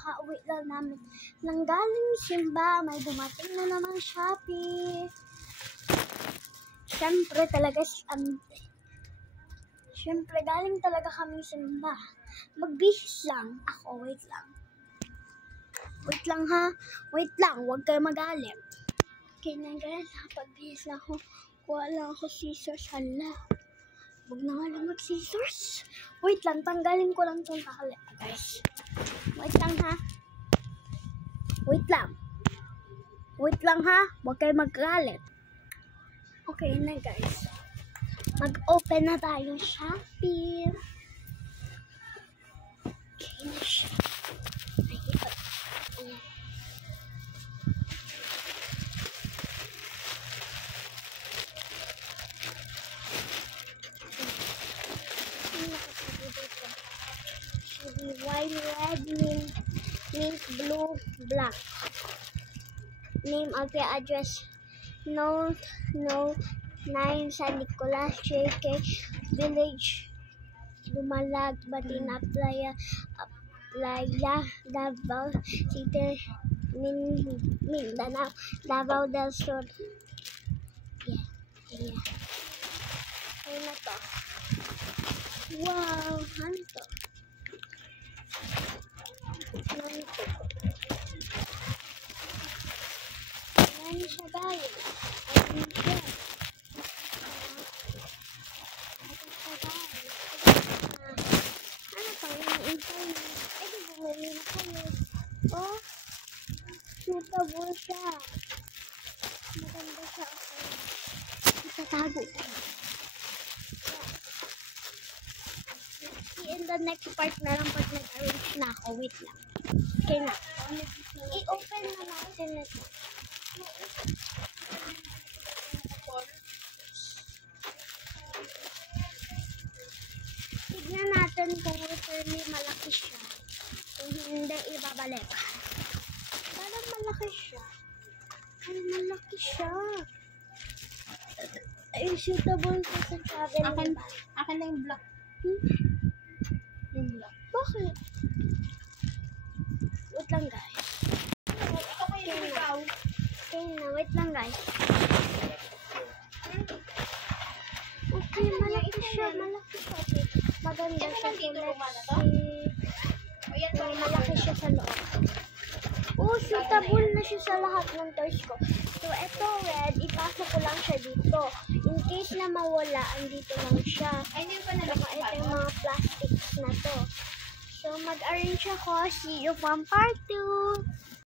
kakauwi lang namin nang galing simba. May dumating na naman Shopee. Siyempre galing talaga kami simba. Magbihis lang ako. Wait lang ha. Wait lang, huwag kayo magalit. Okay na guys, nakapagbihis na ako. Kuha lang ako scissors. Hala, huwag na nga lang mag-scissors. Wait lang, tanggalin ko lang itong tali, guys. Wait lang ha. Wait lang ha. Huwag kayo magalit. Okay na guys. Mag-open na tayo Shopee. Okay na siya. White, red, mint, blue, black. Name of your address. No, 9 San Nicolas, JK Village, Dumalag, Batina, Playa, Davao City, Mindanao, Davao del Sur. Yeah. Ano na to? Wow, ano to? Ano siya guys? Ano siya? Ano pa yung internet? Di bumili na kayo. Oh, suitable siya. Maganda siya. Itatago ko. In the next part na lang pag nag-arrange na ako. Wait lang. Okay na. I-open na natin ito. Tignan natin kung really malaki siya. Kung hindi, ibabalik. Parang malaki siya. Ay, malaki siya. Ay, suitable ko sa travel. Akin na yung black. Yung black. Bakit? Wait lang guys. Ito ko yung ikaw. Okay na, wait lang guys. Okay, malaki siya. Okay. Maganda siya. So, malaki siya sa loob. Oh, suitable na siya sa lahat ng toys ko. So, ito red, ipasok ko lang siya dito. In case na mawala, andito lang siya. Saka ito yung mga plastics na to. So, mag-arrange ako. See you from part 2.